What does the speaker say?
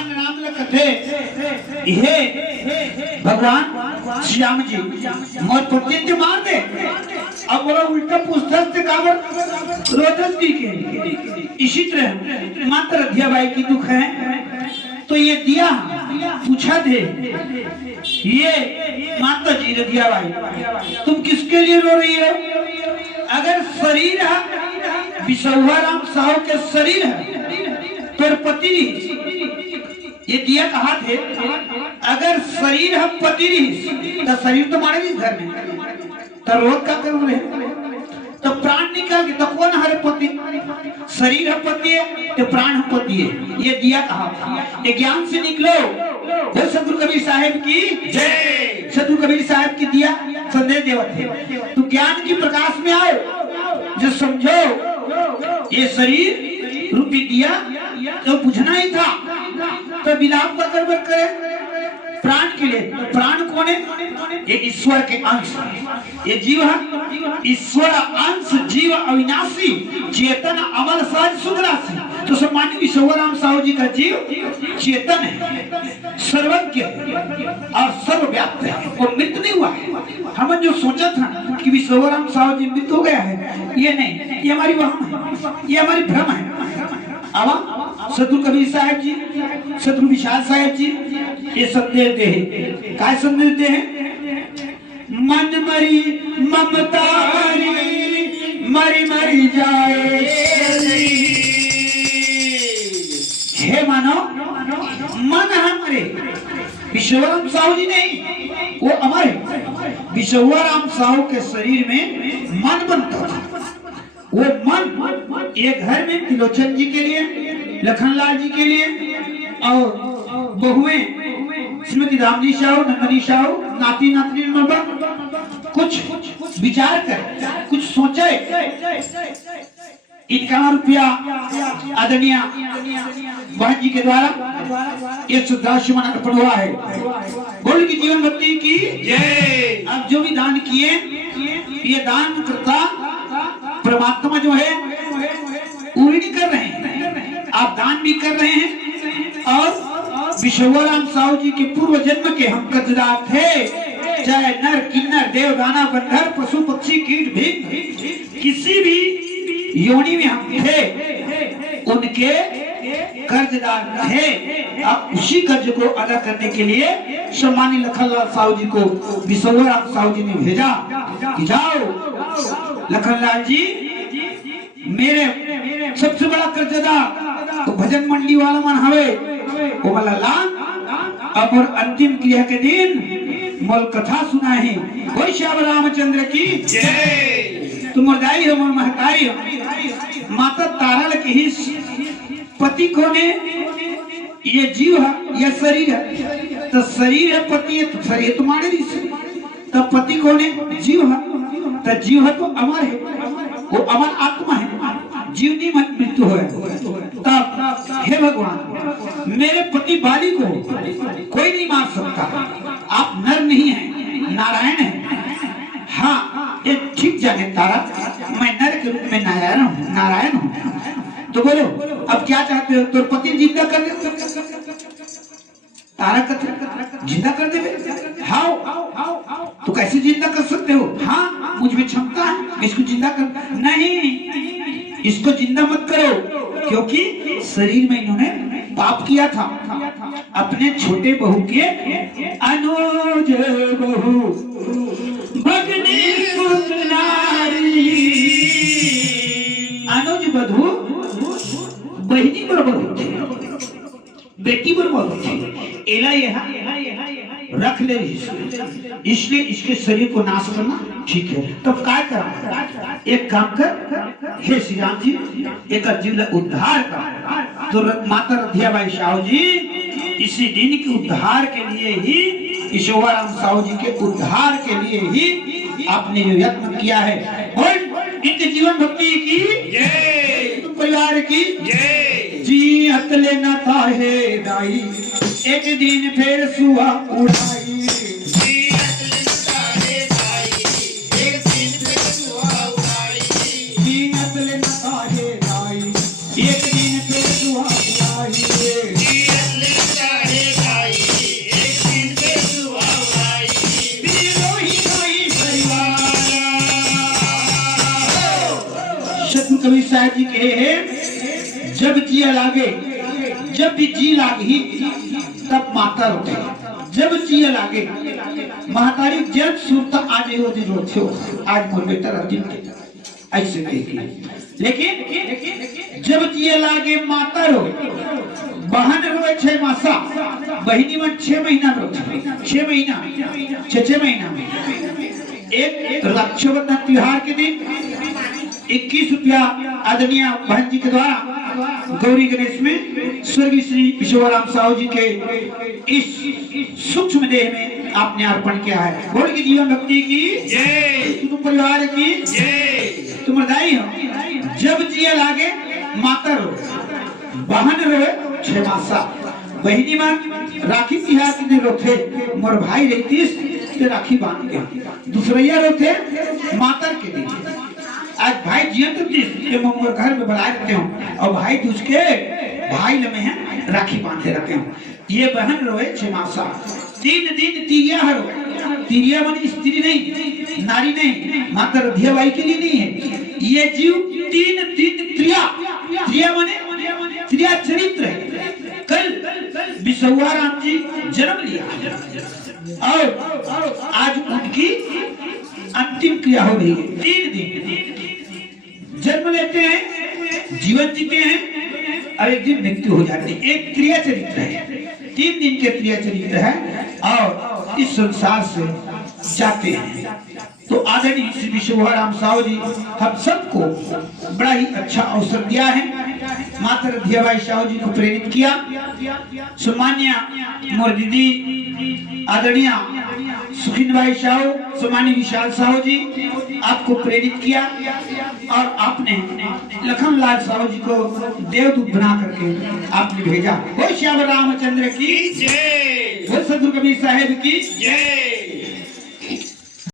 भगवान राम ने कथे हे भगवान श्याम जी मोर पति के मार दे। अब बोला उल्टा पूछता थे काबर रोजस दी के। इसी तरह माता रधियाबाई की दुख है तो ये दिया पूछा थे ये माता जी रधियाबाई तुम किसके लिए रो रही हो? अगर शरीर है बिसौवा राम साहू के शरीर है तो पति ये दिया कहा थे अगर शरीर है पति तो शरीर तो मारे भी घर में तो रोज का करूं रहे तो प्राण निकाल के तो कौन हरे पति? शरीर है पति है तो प्राण है पति है। ये दिया कहा था। ये ज्ञान से निकलो। सतगुरु कबीर साहब की जय। सतगुरु कबीर साहब की दिया संदेश देवत है तो ज्ञान की प्रकाश में आओ जो समझो ये शरीर रूपी दिया तो बुझना ही था तो विलाप कर करे प्राण के लिए। तो प्राण कौन है? ये ईश्वर के अंश। ये जीव है ईश्वर अंश जीव अविनाशी चेतन अमल सहज सुखराशि। तो सम्मानित विश्वराम साहू जी का जीव चेतन है सर्वज्ञ और सर्वव्याप्त है वो मृत नहीं हुआ है। हम जो सोचा था कि विश्वराम साहू जी मृत हो गया है ये नहीं ये हमारी वहम है ये हमारी भ्रम है। अब सतगुरु कबीर साहब जी सतगुरु विशाल साहब जी ये संदेश दे हैं क्या संदेश दे हैं? मन मरी ममतारी मरी मरी जाए हे मानो मन हमारे विश्वराम साहू जी नहीं वो हमारे विश्वराम साहू के शरीर में मन बनता था। वो मन एक घर में त्रिलोचन जी के लिए लखनलाल जी के लिए और बहुएं श्रीमती रामजी साहू नंदनी साहू नाती नातनी कुछ विचार कर कुछ सोचे। इक्यावन रुपया आदरणीय बहन जी के द्वारा ये शुद्धाश्रमण अर्पण हुआ है। बोल की जीवन भक्ति की जय। अब जो भी दान किए ये दान करता परमात्मा जो है वो भी नहीं कर रहे हैं आप दान भी कर रहे हैं। और विश्वराम साहू जी के पूर्व जन्म के हम कर्जदार थे चाहे नर किन्नर देव दाना बंधर पशु पक्षी कीट भी किसी भी योनि में हम थे उनके कर्जदार थे। अब उसी कर्ज को अदा करने के लिए सम्मानित लखनलाल साहू जी को विश्वराम साहू जी ने भेजा कि जाओ लखनलाल जी मेरे सबसे बड़ा कर्जदार तो भजन मंडली वाला मन हवे वो मला लान और अंतिम क्रिया के दिन मोल कथा सुना है कोई श्याम रामचंद्र की जय। तुम मरदाई हो मोर महतारी हो माता तारल के ही पति को ने ये जीव है ये शरीर है तो शरीर है पति है तो शरीर तुम्हारे तो पति को ने जीव है तो जीव है तो अमर है वो अमर आत्मा है जीव नहीं मृत्यु है। तब हे भगवान मेरे पति बाली को कोई नहीं मार सकता आप नर नहीं है नारायण है। हाँ ये ठीक जाने तारा मैं नर के रूप में नारायण हूँ तो बोलो अब क्या चाहते हो? तो पति जिंदा कर दे तारा कथन जिंदा कर दे। हाँ तो कैसे जिंदा कर सकते हो? हाँ मुझ में क्षमता है इसको जिंदा कर नहीं इसको जिंदा मत करो क्योंकि शरीर में इन्होंने पाप किया था। अपने छोटे बहू के अनुज बहू भगनी सुंदरी अनुज बधू बहनी बरोबर थे बेटी बरोबर थे एला यहाँ रख ले इसलिए इसके शरीर को नाश करना ठीक है। तब तो क्या करा एक काम कर हे श्री राम जी एक जीव उद्धार कर तो माता रधियाबाई साहू जी इसी दिन के उद्धार के लिए ही ईश्वराम साहू जी के उद्धार के लिए ही आपने जो यत्न किया है और इनके जीवन भक्ति की जय परिवार की जय। जी हत लेना था हे दाई एक दिन फिर सुहा उड़ाई एक दिन फिर सुहा उड़ाई साहब जी कहे हैं, जब जी लागे, जब भी जी लागी तब माता रोते, जब जी लागे महतारी जब सुनता आज हो दिन रोते हो, आज मोर बेटा रतिम ऐसे कहेगी। लेकिन जब जी लागे माता रो, बहन रोए 6 मासा, बहिनी मन 6 महीना रोते, 6 महीना 6 महीना में। एक रक्षाबंधन त्योहार के दिन 21 रुपया आदरणीय बहन जी के द्वारा गौरी गणेश में स्वर्गीय श्री विश्वराम साहू जी के इस सूक्ष्म देह में आपने अर्पण किया है। बोल की जीवन भक्ति की जय, तुम परिवार की जय, तुम बधाई हो। जब जिया लागे माता रो, बहन रोए 6 मासा, बहिनी मन राखी तिहार के दिन रोथे, मोर भाई रहतीस ते राखी बांध के, दूसरैया रोथे मातर के दिन। आज भाई जियत ते मोर घर में बुलाए रखते हो और भाई दूज के भाई लमे हैं राखी बांधे रखे हो। ये बहन रोए 6 मासा, 3 दिन तिरिया हरो, तिरिया माने स्त्री नहीं, नारी नहीं, माता रधिया बाई के लिए नहीं है। ये जीव 3 दिन त्रिया माने त्रिया चरित्र है। कल विश्ववा राम जी जन्म लिया और आज उनकी अंतिम क्रिया हो रही है। 3 दिन जन्म लेते हैं, जीवन जीते हैं और एक दिन मृत्यु हो जाती है। एक क्रिया चरित्र है, 3 दिन के क्रिया चरित्र है और इस संसार से जाते हैं। तो आदरणीय श्री विश्वराम साहू जी हम सबको बड़ा ही अच्छा अवसर दिया है। माता रधियाबाई साहू जी को प्रेरित किया, सम्मान्य मोर दीदी आदरणीय सुखिनबाई साहू, सम्मान्य विशाल साहू जी आपको प्रेरित किया और आपने लखनलाल साहू जी को देवदूत बना करके आपने भेजा। वो श्याम रामचंद्र की जय, वो सदगुरु कबीर साहेब की जय।